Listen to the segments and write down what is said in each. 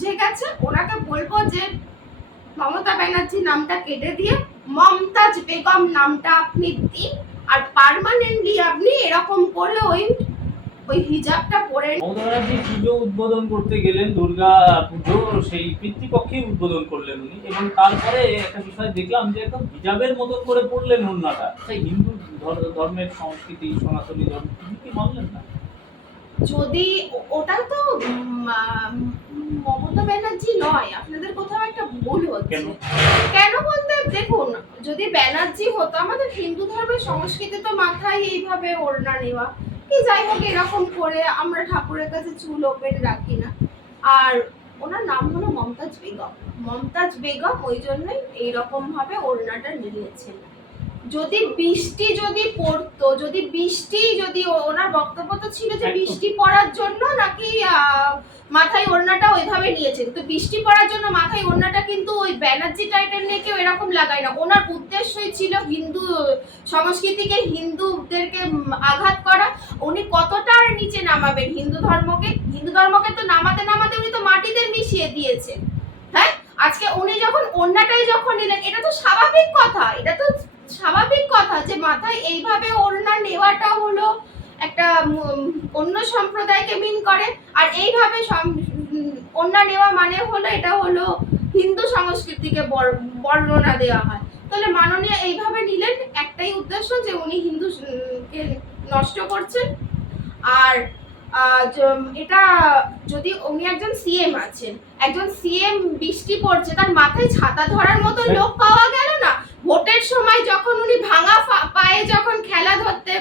বুঝে গেছে ওনাকে বলব যে মমতা ব্যানার্জি নামটা কেটে দিয়ে মমতাজ বেগম নামটা আপনি দিন আর পার্মানেন্টলি আপনি এরকম করে ওই ওই হিজাবটা পরে মমতা ব্যানার্জি পুজো উদ্বোধন করতে গেলেন দুর্গা পুজো সেই পিতৃপক্ষেই উদ্বোধন করলেন উনি এবং তারপরে একটা বিষয় দেখলাম যে একদম হিজাবের মতন করে পড়লেন ওনাটা সেই হিন্দু ধর্মের সংস্কৃতি সনাতনী ধর্ম তিনি কি মানলেন না? যদি ওটা তো মমতা ব্যানার্জি নয় আপনাদের কোথাও একটা ভুল হচ্ছে। কেন? বলতে দেখুন যদি ব্যানার্জি হতো আমাদের হিন্দু ধর্মের সংস্কৃতি তো মাথায় এইভাবে ওড়না নেওয়া। কি যাই হোক এরকম করে আমরা ঠাকুরের কাছে চুল ওপেন রাখি না। আর ওনার নাম হলো মমতাজ বেগম। মমতাজ বেগম ওই জন্যই এইরকম ভাবে ওড়নাটা নিয়েছেন। যদি বৃষ্টি যদি পড়তো যদি বৃষ্টি যদি ওনার বক্তব্য তো ছিল যে বৃষ্টি পড়ার জন্য নাকি মাথায় ওড়নাটা ওইভাবে নিয়েছেন তো বৃষ্টি পড়ার জন্য মাথায় ওড়নাটা কিন্তু ওই ব্যানার্জি টাইটেল নিয়ে কেউ এরকম লাগায় না। ওনার উদ্দেশ্যই ছিল হিন্দু সংস্কৃতিকে হিন্দুদেরকে আঘাত করা। উনি কতটা আর নিচে নামাবেন হিন্দু ধর্মকে? হিন্দু ধর্মকে তো নামাতে নামাতে উনি তো মাটিতে মিশিয়ে দিয়েছেন হ্যাঁ? আজকে উনি যখন ওড়নাটাই যখন নিলেন এটা তো স্বাভাবিক কথা। এটা তো স্বাভাবিক কথা যে মাথায় এইভাবে ওড়না নেওয়াটা হলো একটা অন্য সম্প্রদায়কে মিন করে। আর এইভাবে ওড়না নেওয়া মানে হলো এটা হলো হিন্দু সংস্কৃতিকে বর- বর্ণনা দেওয়া হয়। তাহলে মাননীয় এইভাবে নিলেন একটাই উদ্দেশ্য যে উনি হিন্দু কে নষ্ট করছেন। আর এটা যদি উনি একজন সিএম আছেন একজন সিএম বৃষ্টি পড়ছে তার মাথায় ছাতা ধরার মতো লোক পাওয়া গেল না? ভোটের সময় যখন উনি ভাঙা পায়ে যখন খেলা ধরতে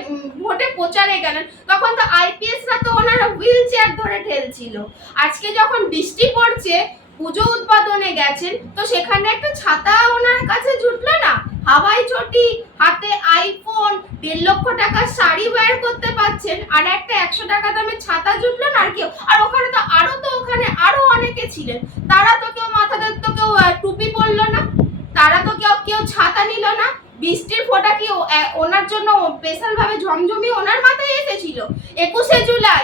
ভোটে প্রচারে গেলেন, তখন তো আইপিএসরা তো ওনারা হুইল চেয়ার ধরে ঠেলছিল। আজকে যখন বৃষ্টি পড়ছে, পুজো উৎপাদনে গেছেন, তো সেখানে একটা ছাতা ওনার কাছে জুটলো না? হাওয়াই চটি, হাতে আইফোন দেড় লক্ষ টাকার শাড়ি ওয়্যার করতে পারছেন, আর একটা একশো টাকা দামের ছাতা জুটলো না আর কেউ আর ওখানে তো আরও তো ওখানে আরও অনেকে ছিলেন। তারা তো কেউ আহ, টুপি পরলো না তারা তো কেউ কেউ ছাতা নিল না বৃষ্টির ফোঁটা কি ওনার জন্য স্পেশাল ভাবে ঝমঝমি ওনার মাথায় এসেছিল? একুশে জুলাই,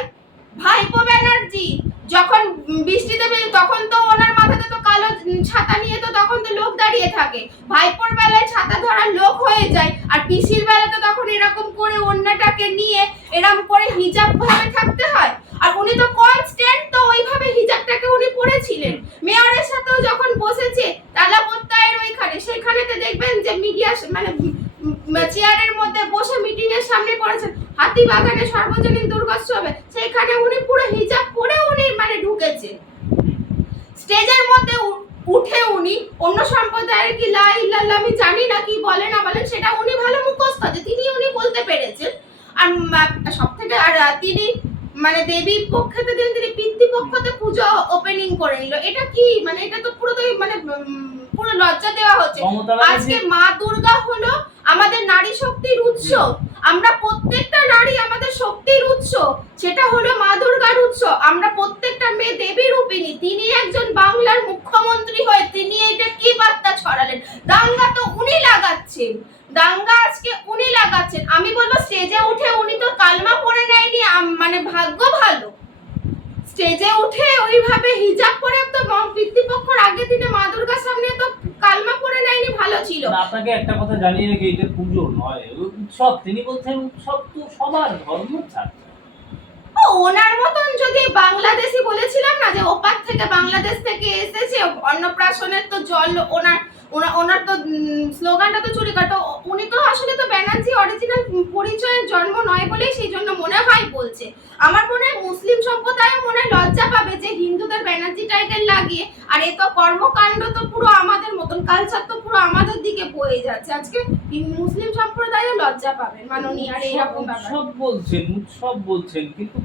ভাইপো ব্যানার্জি, যখন বৃষ্টিতে তখন তো ওনার মাথাতে তো কালো ছাতা নিয়ে তো তখন তো লোক দাঁড়িয়ে থাকে। ভাইপোর বেলায় ছাতা ধরার লোক হয়ে যায়, আর পিসির বেলা তো তখন এরকম করে অন্যটাকে নিয়ে এরকম করে হিজাব ভাবে থাকতে হয় আর উনি তো কনস্ট্যান্ট তো ওইভাবে হিজাবটাকে উনি পরেছিলেন মেয়রের সাথেও যখন বসেছে তালা প্রত্যয়ের ওইখানে সেখানেতে দেখবেন যে মিডিয়া মানে চেয়ারের মধ্যে বসে মিটিং এর সামনে করেছেন হাতিবাগানে সর্বজনীন দুর্গোৎসবে সেখানে উনি পুরো হিজাব পরে উনি মানে ঢুকেছেন স্টেজের মধ্যে উঠে উনি অন্য সম্প্রদায়ের কি লা ইল্লাল্লাহ আমি জানি না কি বলে না বলেন সেটা উনি ভালো মুখস্থ আছে তিনি উনি বলতে পেরেছেন। আর সব থেকে আর তিনি মানে দেবী পক্ষতে দিন তিনি পিতৃপক্ষতে পুজো ওপেনিং করে নিল। এটা কি? মানে এটা তো পুরো মানে পুরো লজ্জা দেওয়া হচ্ছে। আজকে মা দুর্গা হলো আমাদের নারী শক্তির উৎস। আমরা প্রত্যেকটা নারী আমাদের শক্তির উৎস, সেটা হলো মা দুর্গার উৎস। আমরা প্রত্যেকটা মেয়ে দেবী রূপিণী, তিনি একজন বাংলার মুখ্যমন্ত্রী হয়ে তিনি এটা কি বার্তা ছড়ালেন? দাঙ্গা তো উনি লাগাচ্ছেন। দাঙ্গা আজকে উনি লাগাচ্ছেন। আমি বলব, স্টেজে উঠে উনি তো কালমা পরে নেয়নি মানে ভাগ্য ভালো। স্টেজে উঠে ওইভাবে হিজাব পরে তো পিতৃপক্ষর আগের দিনে মা দুর্গার সামনে তো কালমা পরে নেয়নি ভালো ছিল। আপনাকে একটা কথা জানিয়ে রেখে এটা পুজো নয় উৎসব তিনি বলছেন উৎসব তো সবার ধর্ম ছাড়। ও, ওনার মতন যদি বাংলাদেশি বলেছিলাম না যে ওপার থেকে বাংলাদেশ থেকে এসেছে অন্নপ্রাশনের তো জল ওনার ওনা- ওনার তো স্লোগানটা তো চুরি কাটো উনি তো আসলে তো ব্যানার্জি অরিজিনাল পরিচয়ের জন্ম নয় বলেই সেই জন্য মনে হয় বলছে। আমার মনে হয় মুসলিম সম্প্রদায় মনে লজ্জা পাবে যে হিন্দুদের ব্যানার্জি টাইটেল লাগিয়ে আর এ তো কর্মকাণ্ড তো পুরো আমাদের মতন কালচার তো পুরো আমাদের দিকে বয়ে যাচ্ছে। আজকে মুসলিম সম্প্রদায়ও লজ্জা পাবে মাননীয় আর এরকম উৎসব বলছেন উৎসব বলছেন কিন্তু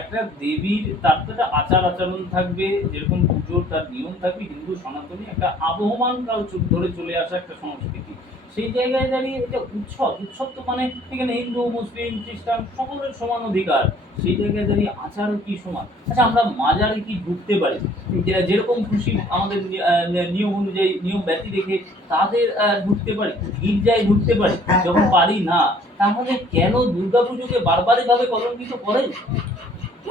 একটা দেবীর তার তো একটা আচার আচরণ থাকবে যেরকম পুজোর তার নিয়ম থাকবে হিন্দু সনাতনী একটা আবহমান কাল ধরে চলে আসা একটা সংস্কৃতি। সেই জায়গায় দাঁড়িয়ে এটা উৎসব উৎসব তো মানে এখানে হিন্দু, মুসলিম, খ্রিস্টান সকলের সমান অধিকার। সেই জায়গায় দাঁড়িয়ে আচারও কি সমান? আচ্ছা আমরা মাজারে কি ঢুকতে পারি? যেরকম খুশি আমাদের নিয়ম অনুযায়ী, নিয়ম ব্যতি রেখে তাদের ঢুকতে পারি গির্জায় ঢুকতে পারি, যখন পারি না তাহলে কেন দুর্গাপুজোকে বারবার এভাবে কলঙ্কিত করেন?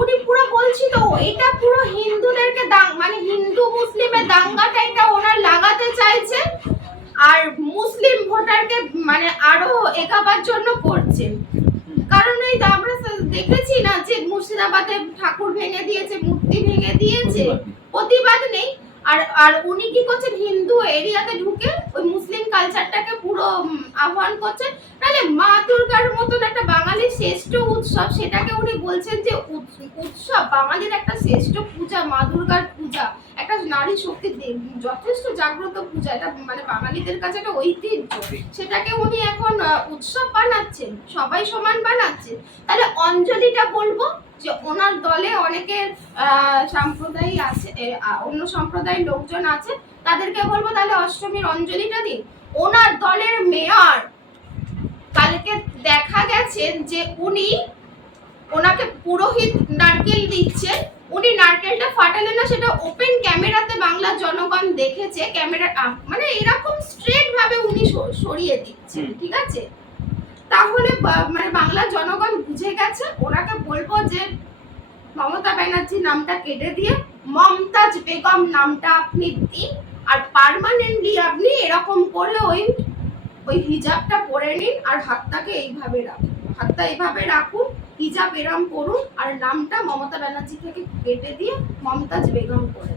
উনি পুরো বলছি তো, এটা পুরো হিন্দুদেরকে দাং মানে হিন্দু, মুসলিমের দাঙ্গাটা এটা ওনার লাগাতে চাইছে আর মুসলিম ভোটারকে মানে আরও একাবার জন্য করছে। কারণ এই আমরা দেখেছি না যে মুর্শিদাবাদে ঠাকুর ভেঙে দিয়েছে মূর্তি ভেঙে দিয়েছে প্রতিবাদ নেই। আর আর উনি কি করছেন? হিন্দু এরিয়াতে ঢুকে ওই মুসলিম কালচারটাকে পুরো আহ্বান করছেন। তাহলে মা দুর্গার মতন একটা বাঙালির শ্রেষ্ঠ উৎসব সেটাকে উনি বলছেন যে উৎ- উৎসব বাঙালির একটা শ্রেষ্ঠ পূজা মা দুর্গার পূজা একটা নারী শক্তি যথেষ্ট জাগ্রত পূজা এটা মানে বাঙালিদের কাছে একটা ঐতিহ্য। সেটাকে উনি এখন উৎসব বানাচ্ছেন সবাই সমান বানাচ্ছেন। তাহলে অঞ্জলিটা বলব যে ওনার দলে অনেকের আহ, সম্প্রদায় আছে অন্য সম্প্রদায়ের লোকজন আছে তাদেরকে বলব তাহলে অষ্টমীর অঞ্জলিটা দিন। ওনার দলের মেয়র কালকে দেখা গেছে যে উনি ওনাকে পুরোহিত নারকেল দিচ্ছে উনি নারকেলটা ফাটালেন না সেটা ওপেন ক্যামেরাতে বাংলার জনগণ দেখেছে। ক্যামেরা মানে এরকম স্ট্রেট ভাবে উনি সরিয়ে দিচ্ছেন ঠিক আছে? তাহলে মানে বাংলার জনগণ বুঝে গেছে ওনাকে বলব যে মমতা ব্যানার্জি নামটা কেটে দিয়ে মমতাজ বেগম নামটা আপনি দিন আর পার্মানেন্টলি আপনি এরকম করে ওই ওই হিজাবটা পরে নিন আর হাতটাকে এইভাবে রাখুন। হাতটা এইভাবে রাখুন হিজাব এরম করুন আর নামটা মমতা ব্যানার্জি থেকে কেটে দিয়ে মমতাজ বেগম করে।